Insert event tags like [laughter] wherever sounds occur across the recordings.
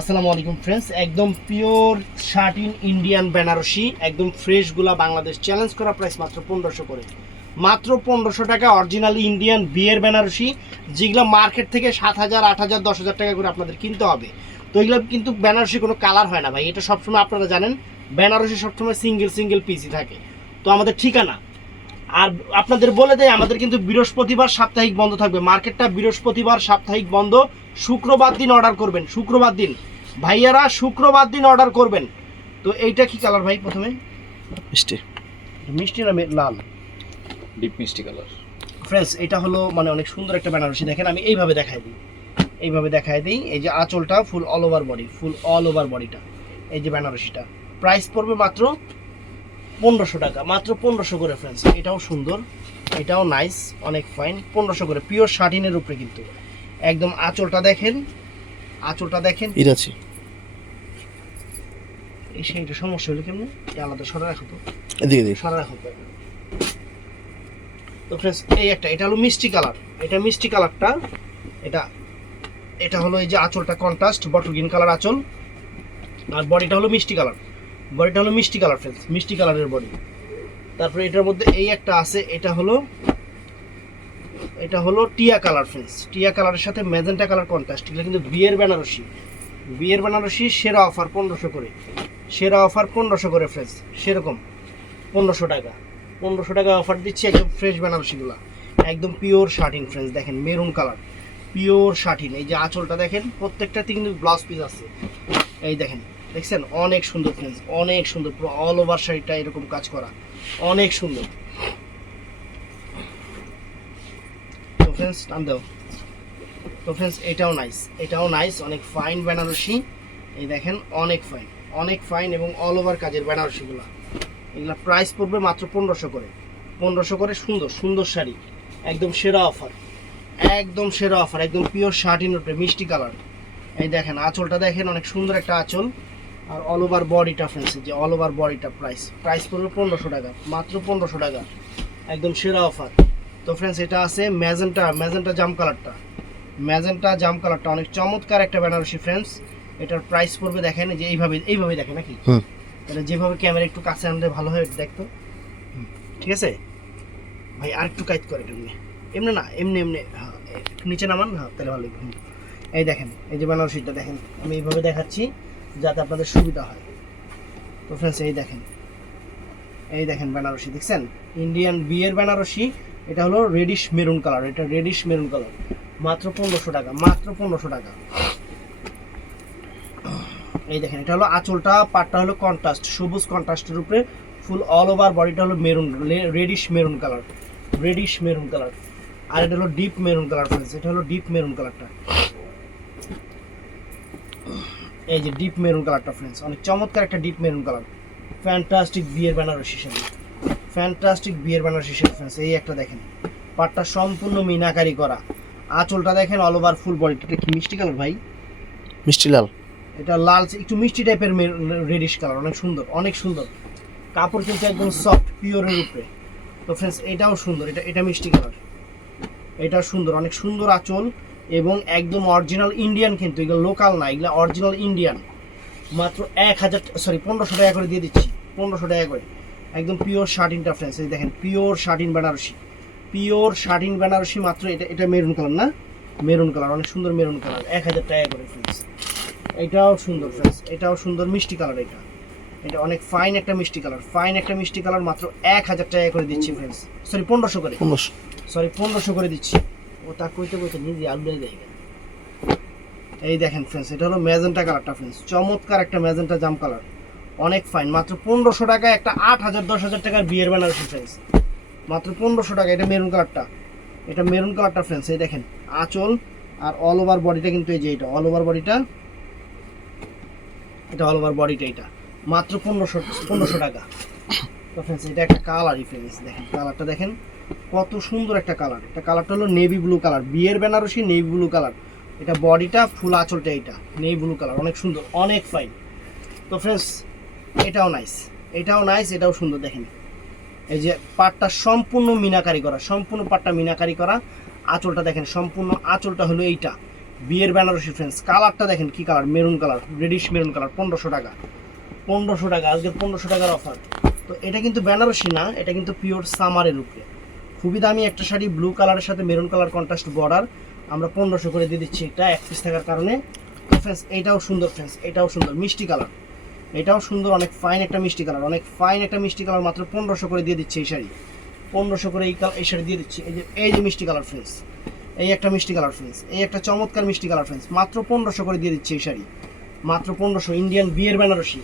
আসসালামু আলাইকুম ফ্রেন্ডস একদম পিওর শার্টিন ইন্ডিয়ান বেনারসি, একদম ফ্রেশগুলা বাংলাদেশ চ্যালেঞ্জ করা প্রাইস মাত্র পনেরোশো করে। মাত্র পনেরোশো টাকা অরিজিনাল ইন্ডিয়ান বিয়ের বেনারসি, যেগুলো মার্কেট থেকে সাত হাজার, আট হাজার, দশ হাজার টাকা করে আপনাদের কিনতে হবে। তো এগুলো কিন্তু বেনারসি কোনো কালার হয় না ভাই, এটা সবসময় আপনারা জানেন, বেনারসি সবসময় সিঙ্গেল সিঙ্গেল পিসি থাকে। তো আমাদের ঠিকানা, আর আপনাদের বলে দেয় আমাদের কিন্তু বৃহস্পতিবার সাপ্তাহিক বন্ধ থাকবে। মার্কেটটা বৃহস্পতিবার সাপ্তাহিক বন্ধ শুক্রবার দিন অর্ডার করবেন শুক্রবার দিন। ভাইয়ারা শুক্রবার দিন অর্ডার করবেন। তো এইটা কি কালার ভাই প্রথমে? মিষ্টি। মিষ্টি না লাল? ডিপ মিষ্টি কালার ফ্রেন্ডস এটা হলো মানে অনেক সুন্দর একটা বেনারসি। দেখেন আমি এইভাবে দেখাই দিই। এইভাবে দেখাই দিই। এই যে আঁচলটা full all over body full all over বডিটা এই যে বেনারসিটা। প্রাইস পড়বে মাত্র পনেরোশো টাকা। মাত্র পনেরোশো করে ফ্রেন্ডস এটাও সুন্দর। এটাও নাইস অনেক ফাইন পনেরোশো করে। পিওর শার্টিনের উপরে কিন্তু। একদম আঁচলটা দেখেন আঁচলটা দেখেন। ইর আছে। এই সেইটা সমস্যা হলো কেমন? আলাদা সরা রাখো তো। এদিকে এদিকে। সারা রাখো। তো। ফ্রেন্ডস এই একটা এটা হলো মিষ্টি কালার। এটা মিষ্টি কালারটা এটা এটা হলো এই যে আঁচলটা কন্ট্রাস্ট বটল গ্রিন কালার আঁচল। আর বডিটা হলো মিষ্টি কালার। বডিটা হলো মিষ্টি কালার ফ্রেন্ডস মিষ্টি কালারের বডি তারপরে এটার মধ্যে এই একটা আছে এটা হলো এটা হলো টিয়া কালার ফ্রেন্ডস টিয়া কালারের সাথে ম্যাজেন্টা কালার কন্ট্রাস্ট এগুলো কিন্তু বিয়ের বেনারসি। বিয়ের বেনারসি সেরা অফার পনেরোশো করে। সেরা অফার পনেরোশো করে ফ্রেন্ডস সেরকম পনেরোশো টাকা। পনেরোশো টাকা অফার দিচ্ছি একদম ফ্রেশ বেনারসিগুলো। একদম পিওর শার্টিন ফ্রেন্ডস দেখেন, মেরুন কালার। পিওর শার্টিন এই যে আঁচলটা দেখেন প্রত্যেকটাতে কিন্তু ব্লাউজ পিস আছে। এই দেখেন, দেখছেন? অনেক সুন্দর ফ্রেন্ডস অনেক সুন্দর। পুরো অল ওভার শাড়িটা এরকম কাজ করা। অনেক সুন্দর তো ফ্রেন্ডস টান তো ফ্রেন্ডস এটাও নাইস এটাও নাইস অনেক ফাইন বেনারসি। এই দেখেন, অনেক ফাইন অনেক ফাইন এবং অল ওভার কাজের বেনারসিগুলো। এগুলা প্রাইস পড়বে মাত্র পনেরোশো করে। পনেরোশো করে সুন্দর সুন্দর শাড়ি। একদম সেরা অফার একদম সেরা অফার একদম পিওর শার্টিন উপরে, মিষ্টি কালার এই দেখেন, আঁচলটা দেখেন, অনেক সুন্দর একটা আঁচল। আর অল ওভার বডিটা ফ্রেন্ডস যে অল ওভার বডিটা প্রাইস প্রাইস পড়বে পনেরোশো টাকা, মাত্র পনেরোশো টাকা। একদম সেরা অফার তো ফ্রেন্ডস এটা আছে ম্যাজেন্টা ম্যাজেন্টা জাম কালারটা। ম্যাজেন্টা জাম কালারটা অনেক চমৎকার একটা বেনারসি ফ্রেন্ডস এটার প্রাইস পড়বে দেখেন যে এইভাবে এইভাবে দেখেন নাকি? তাহলে যেভাবে ক্যামেরা একটু কাছে আনলে ভালো হয় দেখতো। ঠিক আছে? ভাই আর একটু কাইট করে এমনি এমনি না এমনি এমনি হ্যাঁ নিচে নামান হ্যাঁ তাহলে ভালো। এই দেখেন এই যে বেনারসিটা দেখেন আমি এইভাবে দেখাচ্ছি যাতে আপনাদের সুবিধা হয়। তো ফ্রেন্ডস এই দেখেন এই দেখেন বেনারসি দেখছেন? ইন্ডিয়ান বিয়ের বেনারসি। এটা হলো রেডিশ মেরুন কালার এটা রেডিশ মেরুন কালার মাত্র পনেরোশো টাকা, মাত্র পনেরোশো টাকা। এই দেখেন, এটা হলো আঁচলটা, পাটটা হলো কন্ট্রাস্ট সবুজ কন্ট্রাস্টের উপরে ফুল অল ওভার বডিটা হলো maroon reddish maroon colour reddish maroon colour আর এটা হলো ডিপ মেরুন কালার ফ্রেন্ডস এটা হলো ডিপ মেরুন কালারটা এই যে ডিপ মেরুন কালারটা ফ্রেন্ডস অনেক চমৎকার একটা ডিপ মেরুন কালার ফ্যান্টাস্টিক বিয়ের বেনারসি হিসেবে ফ্যান্টাস্টিক বিয়ের বেনারসি হিসেবে ফ্রেন্ডস এই একটা দেখেন। পাটটা সম্পূর্ণ মিনাকারি করা। আঁচলটা দেখেন অল ওভার ফুল বডি এটা কি মিষ্টি কালার ভাই? মিষ্টি লাল। এটা লাল একটু মিষ্টি টাইপের রেডিশ কালার অনেক সুন্দর অনেক সুন্দর। কাপড় কিন্তু একদম সফট পিওরের উপরে। তো ফ্রেন্ডস এটাও সুন্দর এটা এটা মিষ্টি কালার এটা সুন্দর অনেক সুন্দর আঁচল এবং একদম অরিজিনাল ইন্ডিয়ান কিন্তু এগুলো লোকাল না এগুলো অরিজিনাল ইন্ডিয়ান মাত্র এক হাজার সরি পনেরোশো টাকা করে দিয়ে দিচ্ছি পনেরোশো টাকা করে। একদম পিওর শার্টিনটা ফ্রেন্ডস এই দেখেন pure satin Benarasi. Pure satin Benarasi মাত্র এটা এটা মেরুন কালার না? মেরুন কালার অনেক সুন্দর মেরুন কালার এক হাজার টাকা করে ফ্রেন্ডস এটাও সুন্দর ফ্রেন্ডস এটাও সুন্দর মিষ্টি কালার এটা। এটা অনেক ফাইন একটা মিষ্টি কালার ফাইন একটা মিষ্টি কালার মাত্র এক হাজার টাকা করে দিচ্ছি ফ্রেন্ডস সরি পনেরোশো করে। সরি পনেরোশো করে দিচ্ছি। ও তা কইতে কইতে নিজে আলুটাই দেয় এই দেখেন ফ্রেন্ডস এটা হলো ম্যাজেন্টা কালারটা ফ্রেন্ডস চমৎকার একটা ম্যাজেন্টা জাম কালার অনেক ফাইন মাত্র পনেরোশো টাকায় একটা আট হাজার, দশ হাজার টাকার বিয়ের বেনারসি ফ্রেন্ডস মাত্র পনেরোশো টাকা, এটা মেরুন কালারটা এটা মেরুন কালারটা ফ্রেন্ডস এই দেখেন। আঁচল আর অল ওভার বডিটা কিন্তু এই যে এটা অল ওভার বডিটা এটা অল ওভার বডিটা এটা। মাত্র পনেরোশো পনেরোশো টাকা। তো ফ্রেন্ডস এটা একটা কালারই ফ্রেন্ডস দেখেন। কালারটা দেখেন, কত সুন্দর একটা কালার এটা কালারটা হলো নেভি ব্লু কালার বিয়ের বেনারসি নেভি ব্লু কালার এটা বডিটা ফুল আঁচলটা এটা নেভি ব্লু কালার অনেক সুন্দর, অনেক ফাইন তো ফ্রেন্ডস এটাও নাইস এটাও নাইস এটাও সুন্দর, দেখেন। এই যে পাটটা সম্পূর্ণ মিনাকারি করা, সম্পূর্ণ পাটটা মিনাকারি করা। আঁচলটা দেখেন, সম্পূর্ণ আঁচলটা হলো এইটা। বিয়ের বেনারসি ফ্রেন্ডস কালারটা দেখেন কি colour? Maroon colour reddish maroon colour, পনেরোশো টাকা। পনেরোশো টাকা, আজকে পনেরোশো টাকার অফার তো এটা কিন্তু বেনারসি না, এটা কিন্তু পিওর সামারের উপরে। খুবই দামি একটা শাড়ি ব্লু কালারের সাথে মেরুন কালার কন্ট্রাস্ট বর্ডার আমরা পনেরোশো করে দিয়ে দিচ্ছি এটা এক পিস থাকার কারণে। ফ্রেন্ডস এটাও সুন্দর ফ্রেন্ডস এটাও সুন্দর, মিষ্টি কালার এটাও সুন্দর, অনেক ফাইন একটা মিষ্টি কালার অনেক ফাইন একটা মিষ্টি কালার মাত্র পনেরোশো করে দিয়ে দিচ্ছে এই শাড়ি। পনেরোশো করে এই এই শাড়ি দিয়ে দিচ্ছি। এই যে এই যে মিষ্টি কালার ফ্রেন্ডস এই একটা মিষ্টি কালার ফ্রেন্ডস এই একটা চমৎকার মিষ্টি কালার ফ্রেন্ডস মাত্র পনেরোশো করে দিয়ে দিচ্ছে এই শাড়ি। মাত্র পনেরোশো ইন্ডিয়ান বিয়ের বেনারসি।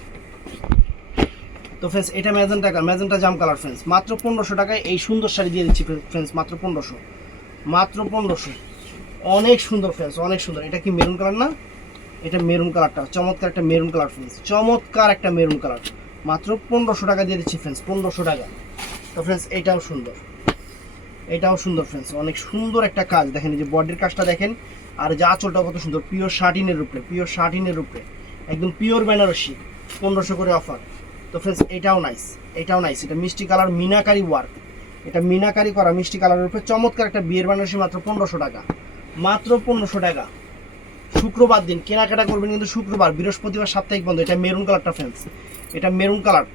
তো ফ্রেন্ডস এটা ম্যাজেন্টা ম্যাজেন্টা জাম কালার ফ্রেন্ডস মাত্র পনেরোশো টাকায় এই সুন্দর শাড়ি দিয়ে দিচ্ছি ফ্রেন্ডস মাত্র পনেরোশো। মাত্র পনেরোশো। অনেক সুন্দর ফ্রেন্ডস অনেক সুন্দর। এটা কি মেরুন কালার না? এটা মেরুন কালারটা, চমৎকার একটা মেরুন কালার ফ্রেন্স চমৎকার একটা মেরুন কালার। মাত্র পনেরোশো টাকা দিয়ে দিচ্ছি ফ্রেন্ডস, পনেরোশো টাকা। তো ফ্রেন্ডস, এটাও সুন্দর। এটাও সুন্দর ফ্রেন্ডস, অনেক সুন্দর একটা কাজ। দেখেন যে বডির কাজটা দেখেন, আর যা আঁচলটা কত সুন্দর পিওর শার্টিনের উপরে পিওর শার্টিনের উপরে। একদম পিওর বেনারসি, পনেরোশো করে অফার তো ফ্রেন্ডস, এটাও নাইস এটাও নাইস এটা মিষ্টি কালার মিনাকারি ওয়ার্ক এটা মিনাকারি করা মিষ্টি কালারের উপরে চমৎকার একটা বিয়ের বেনারসি মাত্র পনেরোশো টাকা। মাত্র পনেরোশো টাকা। শুক্রবার দিন কেনাকাটা করবেন কিন্তু শুক্রবার, বৃহস্পতিবার সাপ্তাহিক বন্ধ। এটা মেরুন কালারটা ফ্রেন্ডস এটা মেরুন কালার।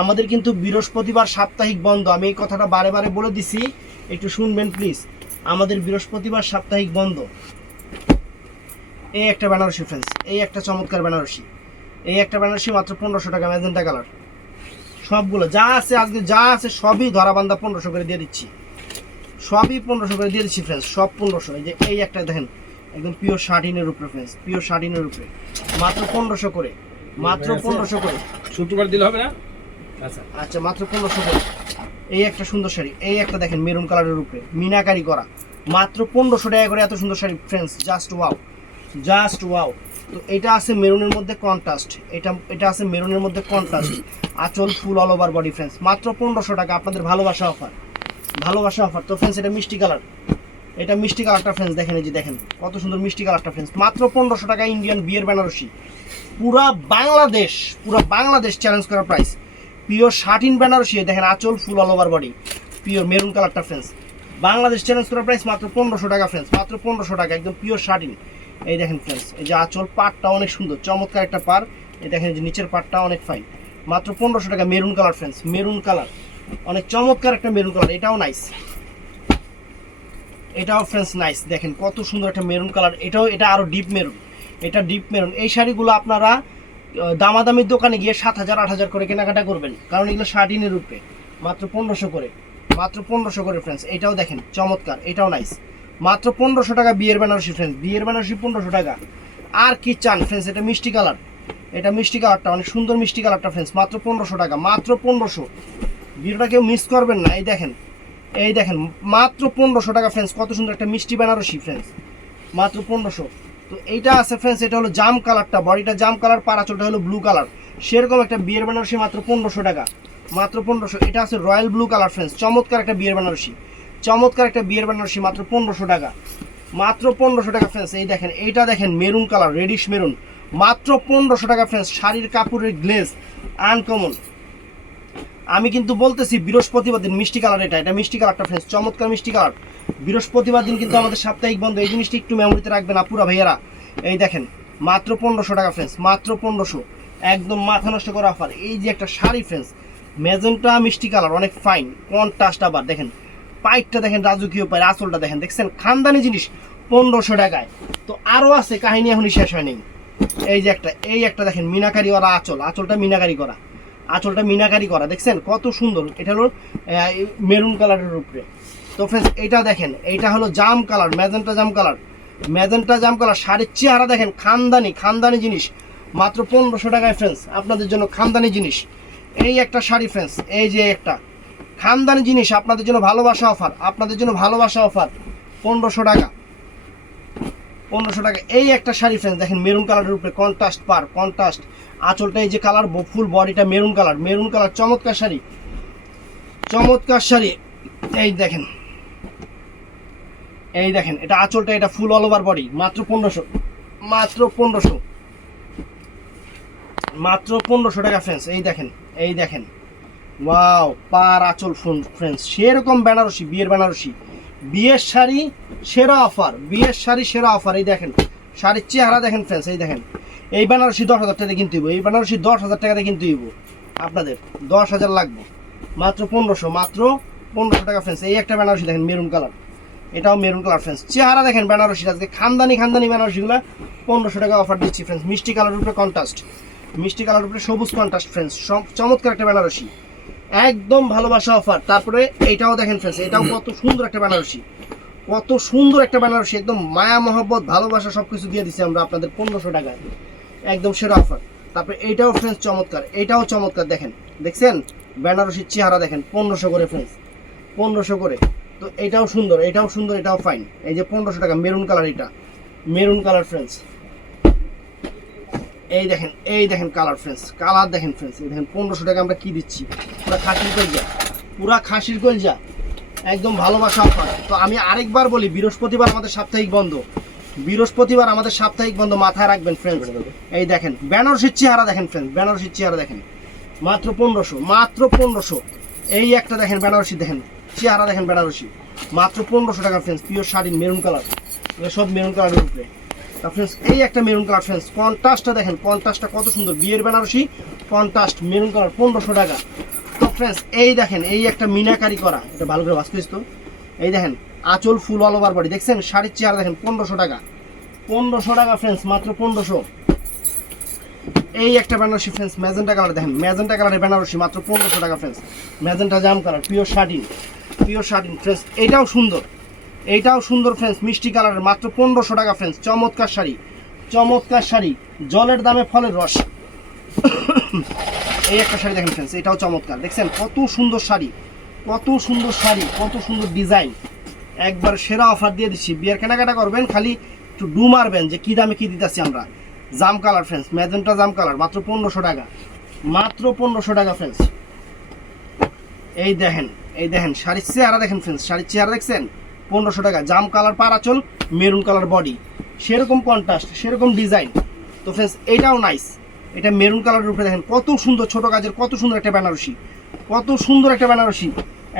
আমাদের কিন্তু বৃহস্পতিবার সাপ্তাহিক বন্ধ। আমি এই কথাটা বারে বারে বলে দিছি। একটু শুনবেন প্লিজ আমাদের বৃহস্পতিবার সাপ্তাহিক বন্ধ। এই একটা বেনারসি ফ্রেন্ডস এই একটা চমৎকার বেনারসি। এই একটা বেনারসি মাত্র পনেরোশো টাকা, ম্যাজেন্টা কালার। সবগুলো যা আছে আজকে, যা আছে সবই ধরাবান্ধা পনেরোশো করে দিয়ে দিচ্ছি। সবই পনেরোশো করে দিয়ে দিচ্ছি ফ্রেন্ডস সব পনেরোশো। এই যে, এই একটা দেখেন। একদম পিওর শার্টিনের উপরে ফ্রেন্ডস পিওর শার্টিনের উপরে। মাত্র পনেরোশো করে মাত্র পনেরোশো করে। শুক্রবার দিলে হবে না? আচ্ছা। আচ্ছা মাত্র পনেরোশো করে। এই একটা সুন্দর শাড়ি এই একটা দেখেন মেরুন কালারের উপরে মিনাকারি করা। মাত্র পনেরোশো টাকা করে এত সুন্দর sari friends just wow just wow তো এটা আছে মেরুনের মধ্যে কন্ট্রাস্ট এটা এটা আছে মেরুনের মধ্যে কন্ট্রাস্ট আঁচল full all over body friends মাত্র পনেরোশো টাকা আপনাদের ভালোবাসা অফার ভালোবাসা অফার তো ফ্রেন্ডস এটা মিষ্টি কালার। এটা মিষ্টি কালারটা ফ্রেন্স দেখেন এই যে দেখেন, কত সুন্দর মিষ্টি কালারটা ফ্রেন্ডস মাত্র পনেরোশো টাকা ইন্ডিয়ান বিয়ের বেনারসি পুরা বাংলাদেশ পুরা বাংলাদেশ চ্যালেঞ্জ করা প্রাইস পিওর শার্টিন বেনারসি দেখেন আঁচল full all over body pure maroon কালারটা ফ্রেন্ডস বাংলাদেশ চ্যালেঞ্জ করা প্রাইস মাত্র পনেরোশো টাকা ফ্রেন্স মাত্র পনেরোশো টাকা, একদম পিওর শার্টিন এই দেখেন ফ্রেন্স এই যে আঁচল পাটটা অনেক সুন্দর, চমৎকার একটা পার এই দেখেন যে নিচের পাটটা অনেক ফাইন মাত্র পনেরোশো টাকা maroon colour friends maroon colour অনেক চমৎকার একটা মেরুন কালার এটাও নাইস এটাও ফ্রেন্ডস নাইস দেখেন কত সুন্দর একটা মেরুন কালার এটাও, এটা আরও ডিপ মেরুন এটা ডিপ মেরুন এই শাড়িগুলো আপনারা দামাদামির দোকানে গিয়ে সাত হাজার, আট হাজার করে কেনাকাটা করবেন। কারণ এগুলো শার্টিনের রূপে মাত্র পনেরোশো করে। মাত্র পনেরোশো করে ফ্রেন্ডস এটাও দেখেন, চমৎকার। এটাও নাইস মাত্র পনেরোশো টাকা বিয়ের বেনারসি ফ্রেন্ডস বিয়ের বেনারসি পনেরোশো টাকা। আর কি চান ফ্রেন্ডস এটা মিষ্টি কালার। এটা মিষ্টি কালারটা, অনেক সুন্দর মিষ্টি কালারটা ফ্রেন্ডস মাত্র পনেরোশো টাকা। মাত্র পনেরোশো। ভিডিওটা কেউ মিস করবেন না। এই দেখেন এই দেখেন, মাত্র পনেরোশো টাকা ফ্রেন্ডস কত সুন্দর একটা মিষ্টি বেনারসি ফ্রেন্ডস মাত্র পনেরোশো। তো এইটা আছে ফ্রেন্ডস এটা হলো জাম কালারটা, বডিটা জাম কালার পারাচলটা হলো ব্লু কালার সেরকম একটা বিয়ের বেনারসি মাত্র পনেরোশো টাকা। মাত্র পনেরোশো। এটা আছে রয়্যাল ব্লু কালার ফ্রেন্ডস চমৎকার একটা বিয়ের বেনারসি। চমৎকার একটা বিয়ের বেনারসি মাত্র পনেরোশো টাকা। মাত্র পনেরোশো টাকা ফ্রেন্ডস এই দেখেন, এইটা দেখেন মেরুন কালার রেডিশ মেরুন মাত্র পনেরোশো টাকা ফ্রেন্ডস শাড়ির কাপড়ের গ্লেজ আনকমন আমি কিন্তু বলতেছি বৃহস্পতিবার দিন মিষ্টি কালার এটা। এটা মিষ্টি কালারটা ফ্রেন্ডস চমৎকার মিষ্টি কালার। বৃহস্পতিবার দিন কিন্তু আমাদের সাপ্তাহিক বন্ধ, এই জিনিসটি একটু মেমোরিতে রাখবেন আপুরা, ভাইয়ারা। এই দেখেন, মাত্র পনেরোশো টাকা ফ্রেন্ডস মাত্র পনেরোশো। একদম মাথা নষ্ট করা অফার এই যে একটা শাড়ি ফ্রেন্ডস মেজেন্টা মিষ্টি কালার, অনেক ফাইন কন্ট্রাস্ট আবার, দেখেন। পাইপটা দেখেন, রাজকীয় পায়ের আসলটা দেখেন, দেখছেন? খানদানি জিনিস, পনেরোশো টাকায়। তো আরও আছে, কাহিনী এখনই শেষ হয়নি। এই যে একটা, এই একটা দেখেন মিনাকারি ওরা আঁচল, আঁচলটা মিনাকারি করা। আঁচলটা মিনাকারি করা, দেখছেন? কত সুন্দর। এটা হলো মেরুন কালারের উপরে। তো ফ্রেন্ডস এটা দেখেন, এইটা হলো জাম কালার ম্যাজেন্টা জাম কালার। ম্যাজেন্টা জাম কালার, শাড়ির চেহারা দেখেন, খানদানি খানদানি জিনিস। মাত্র পনেরোশো টাকায় ফ্রেন্ডস আপনাদের জন্য খানদানি জিনিস। এই একটা শাড়ি ফ্রেন্ডস এই যে একটা। খানদানি জিনিস, আপনাদের জন্য ভালোবাসা অফার, আপনাদের জন্য ভালোবাসা অফার। পনেরোশো টাকা। পনেরোশো টাকা। এই একটা শাড়ি ফ্রেন্ডস দেখেন, মেরুন কালারের উপরে কন্ট্রাস্ট পার কন্ট্রাস্ট আঁচলটা এই যে কালার ফুল বডিটা মেরুন কালার মেরুন কালার চমৎকার শাড়ি। চমৎকার শাড়ি, এই দেখেন। এই দেখেন, এটা আঁচলটা, এটা ফুল অল ওভার বডি মাত্র পনেরোশো মাত্র পনেরোশো। মাত্র পনেরোশো টাকা ফ্রেন্স এই দেখেন এই দেখেন। ওয়াও পার আঁচল ফোন ফ্রেন্স সেরকম বেনারসি, বিয়ের বেনারসি। বিয়ের শাড়ি সেরা অফার বিয়ের শাড়ি সেরা অফার এই দেখেন। শাড়ির চেহারা দেখেন ফ্রেন্স এই দেখেন। এই বেনারসি দশ হাজার টাকা কিনতে হইব, এই বেনারসি দশ হাজার টাকাতে কিনতে হইব। আপনাদের দশ হাজার লাগবে। মাত্র পনেরোশো মাত্র পনেরোশো টাকা ফ্রেন্ডস এই একটা বেনারসি দেখেন, মেরুন কালার। এটাও মেরুন কালার ফ্রেন্ডস চেহারা দেখেন বেনারসি আজকে খানদানি খানদানি বেনারসিগুলো। পনেরোশো টাকা অফার দিচ্ছি ফ্রেন্ডস মিষ্টি কালার উপরে কন্ট্রাস্ট মিষ্টি কালার উপরে সবুজ কন্ট্রাস্ট ফ্রেন্ডস চমৎকার একটা বেনারসি। একদম ভালোবাসা অফার তারপরে এইটাও দেখেন ফ্রেন্স এটাও কত সুন্দর একটা বেনারসি। কত সুন্দর একটা বেনারসি, একদম মায়া, মহব্বত, ভালোবাসা সব কিছু দিয়ে দিচ্ছি আমরা আপনাদের পনেরোশো টাকায়। একদম সেরা অফার তারপরে এইটাও ফ্রেন্ডস চমৎকার। এইটাও চমৎকার, দেখেন। দেখছেন? বেনারসির চেহারা দেখেন, পনেরোশো করে ফ্রেন্ডস পনেরোশো করে। তো এটাও সুন্দর এটাও সুন্দর, এটাও ফাইন এই যে পনেরোশো টাকা মেরুন কালার এটা। মেরুন কালার ফ্রেন্ডস এই দেখেন এই দেখেন কালার ফ্রেন্ডস কালার দেখেন ফ্রেন্ডস এই দেখেন, পনেরোশো টাকা আমরা কি দিচ্ছি? পুরা খাসির কলজা। পুরা খাসির কলজা। একদম ভালোবাসা অফার তো আমি আরেকবার বলি, বৃহস্পতিবার আমাদের সাপ্তাহিক বন্ধ। বৃহস্পতিবার আমাদের সাপ্তাহিক বন্ধ মাথায় রাখবেন ফ্রেন্ডস এই দেখেন, বেনারসির চেহারা দেখেন ফ্রেন্ডস বেনারসির চেহারা দেখেন। মাত্র পনেরোশো মাত্র পনেরোশো। এই একটা দেখেন বেনারসি, দেখেন। চেহারা দেখেন বেনারসি। মাত্র পনেরোশো টাকা friends pure sari maroon colour সব মেরুন কালারের উপরে। ফ্রেন্ডস এই একটা মেরুন কালার ফ্রেন্ডস কন্ট্রাস্টটা দেখেন কন্ট্রাস্টটা কত সুন্দর। বিয়ের বেনারসি কন্ট্রাস্ট মেরুন কালার পনেরোশো টাকা। তো ফ্রেন্ডস এই দেখেন, এই একটা মিনাকারি করা। এটা ভালো করে বাস তো এই দেখেন আঁচল ফুল অল ওভার বডি দেখছেন? শাড়ির চেহারা দেখেন, পনেরোশো টাকা। পনেরোশো টাকা ফ্রেন্ডস মাত্র পনেরোশো। এই একটা বেনারসি ফ্রেন্ডস ম্যাজেন্টা কালার দেখেন ম্যাজেন্টা কালারের বেনারসি, মাত্র পনেরোশো টাকা ফ্রেন্ডস ম্যাজেন্টা জাম colour pure satin pure satin friends এইটাও সুন্দর। এইটাও সুন্দর ফ্রেন্ডস মিষ্টি কালারের মাত্র পনেরোশো টাকা ফ্রেন্ডস চমৎকার শাড়ি। চমৎকার শাড়ি, জলের দামে ফলের রস। এই একটা শাড়ি দেখেন ফ্রেন্ডস এটাও চমৎকার। দেখছেন? কত সুন্দর শাড়ি, কত সুন্দর শাড়ি, কত সুন্দর ডিজাইন একবার সেরা অফার দিয়ে দিচ্ছি। বিয়ের কেনাকাটা করবেন, খালি একটু ডু মারবেন যে কী দামে কী দিতেছি আমরা। জাম কালার ফ্রেন্ডস ম্যাজেন্টা জাম কালার মাত্র পনেরোশো টাকা। মাত্র পনেরোশো টাকা ফ্রেন্ডস এই দেখেন এই দেখেন, শাড়ির চেহারা দেখেন ফ্রেন্ডস শাড়ির চেহারা দেখছেন? পনেরোশো টাকা, জাম কালার পারাচল, মেরুন কালার বডি সেরকম কন্ট্রাস্ট সেরকম ডিজাইন তো ফ্রেন্ডস এটাও নাইস এটা মেরুন কালারের উপরে দেখেন, কত সুন্দর ছোট কাজের, কত সুন্দর একটা বেনারসি। কত সুন্দর একটা বেনারসি।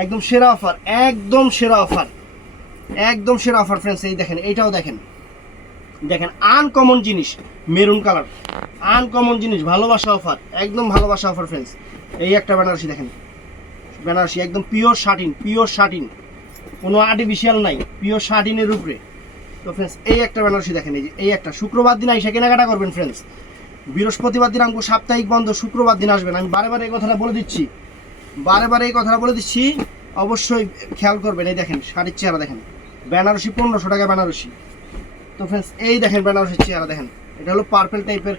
একদম সেরা অফার একদম সেরা অফার একদম সেরা অফার ফ্রেন্ডস এই দেখেন, এইটাও দেখেন। দেখেন আনকমন জিনিস মেরুন কালার আনকমন জিনিস, ভালোবাসা অফার একদম ভালোবাসা অফার ফ্রেন্ডস এই একটা বেনারসি দেখেন। বেনারসি, একদম পিওর শার্টিন পিওর শার্টিন কোনো আর্টিফিশিয়াল নাই পিওর শার্টিনের উপরে। তো ফ্রেন্ডস এই একটা বেনারসি দেখেন, এই যে, এই একটা। শুক্রবার দিন আইসা কেনাকাটা করবেন ফ্রেন্ডস বৃহস্পতিবার দিন আমাকে সাপ্তাহিক বন্ধ, শুক্রবার দিন আসবেন। আমি বারে বারে এই কথাটা বলে দিচ্ছি। বারে বারে এই কথাটা বলে দিচ্ছি। অবশ্যই খেয়াল করবেন, এই দেখেন, শাড়ির চেহারা দেখেন। বেনারসি পনেরোশো টাকা বেনারসি। তো ফ্রেন্ডস এই দেখেন বেনারসির চেহারা দেখেন। এটা হলো পার্পেল টাইপের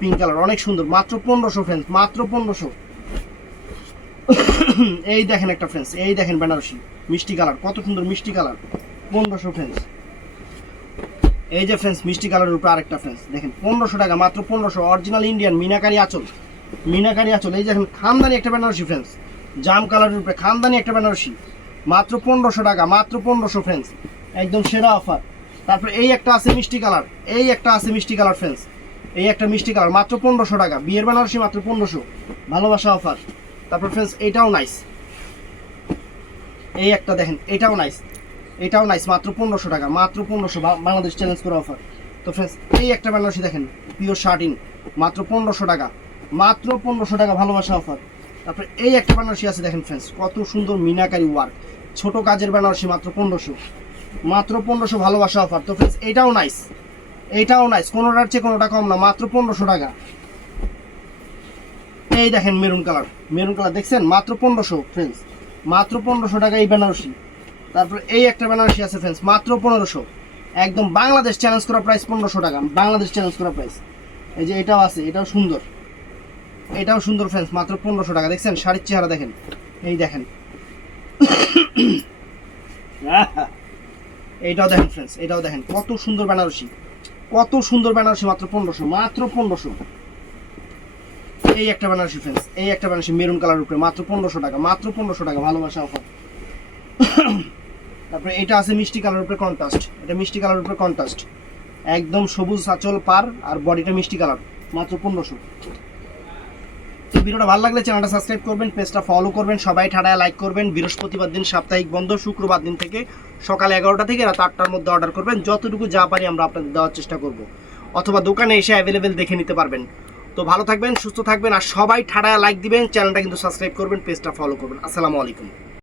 পিঙ্ক কালার অনেক সুন্দর। মাত্র পনেরোশো ফ্রেন্ডস মাত্র পনেরোশো। [coughs] এই দেখেন একটা ফ্রেন্ডস এই দেখেন বেনারসি। মিষ্টি কালার কত সুন্দর মিষ্টি কালার পনেরোশো ফ্রেন্ডস এই যে ফ্রেন্ডস মিষ্টি কালারের উপরে আরেকটা ফ্রেন্ডস দেখেন, পনেরোশো টাকা, মাত্র পনেরোশো। অরিজিনাল ইন্ডিয়ান মিনাকারি আঁচল। মিনাকারি আঁচল, এই যে দেখেন, খানদানি একটা বেনারসি ফ্রেন্ডস জাম কালারের উপরে খানদানি একটা বেনারসি। মাত্র পনেরোশো টাকা, মাত্র পনেরোশো ফ্রেন্ডস একদম সেরা অফার তারপর এই একটা আছে মিষ্টি কালার, এই একটা আছে মিষ্টি কালার ফ্রেন্ডস এই একটা মিষ্টি কালার, মাত্র পনেরোশো টাকা। বিয়ের বেনারসি মাত্র পনেরোশো। ভালোবাসা অফার তারপর ফ্রেন্ডস এটাও নাইস এই একটা দেখেন, এটাও নাইস এটাও নাইস মাত্র পনেরোশো টাকা, মাত্র পনেরোশো বাংলাদেশ চ্যালেঞ্জ করে অফার তো ফ্রেন্ডস এই একটা বেনারসি দেখেন পিওর শার্টিন মাত্র পনেরোশো টাকা। মাত্র পনেরোশো টাকা ভালোবাসা অফার তারপরে এই একটা বেনারসি আছে দেখেন ফ্রেন্ডস কত সুন্দর মিনাকারি ওয়ার্ক ছোট কাজের বেনারসি মাত্র পনেরোশো। মাত্র পনেরোশো ভালোবাসা অফার তো ফ্রেন্ডস এটাও নাইস এইটাও নাইস কোনোটার চেয়ে কোনোটা কম না, মাত্র পনেরোশো টাকা। এই দেখেন মেরুন কালার মেরুন কালার দেখছেন? মাত্র পনেরোশো ফ্রেন্ডস মাত্র পনেরোশো টাকা এই বেনারসি। তারপর এই একটা বেনারসি আছে ফ্রেন্ডস মাত্র পনেরোশো। একদম বাংলাদেশ চ্যালেঞ্জ করা প্রাইস পনেরোশো টাকা। বাংলাদেশ চ্যালেঞ্জ করা প্রাইস এই যে এটাও আছে, এটাও সুন্দর। এটাও সুন্দর ফ্রেন্ডস মাত্র পনেরোশো টাকা। দেখছেন? শাড়ির চেহারা দেখেন। এই দেখেন। এইটাও দেখেন ফ্রেন্ডস এটাও দেখেন। কত সুন্দর বেনারসি। কত সুন্দর বেনারসি, মাত্র পনেরোশো মাত্র পনেরোশো। এই একটা বেনারসি ফ্রেন্ডস এই একটা বেনারসি মেরুন কালার উপরে, মাত্র পনেরোশো টাকা, মাত্র পনেরোশো টাকা, ভালোবাসা অফার। তারপরে এটা আছে মিষ্টি কালার উপরে কন্ট্রাস্ট এটা মিষ্টি কালার উপরে কন্ট্রাস্ট একদম সবুজ আঁচল পার আর বডিটা মিষ্টি কালার, মাত্র পনেরোশো। তো ভিডিওটা ভালো লাগলে চ্যানেলটা সাবস্ক্রাইব করবেন, পেজটা ফলো করবেন, সবাই ঠাডায় লাইক করবেন। বৃহস্পতিবার দিন সাপ্তাহিক বন্ধ, শুক্রবার দিন থেকে সকাল এগারোটা থেকে রাত আটটার মধ্যে অর্ডার করবেন। যতটুকু যা পারি আমরা আপনাদের দেওয়ার চেষ্টা করব। অথবা দোকানে এসে অ্যাভেলেবেল দেখে নিতে পারবেন। তো ভালো থাকবেন, সুস্থ থাকবেন, আর সবাই ঠাডায় লাইক দিবেন, চ্যানেলটা কিন্তু সাবস্ক্রাইব করবেন, পেজটা ফলো করবেন। আসসালামু আলাইকুম।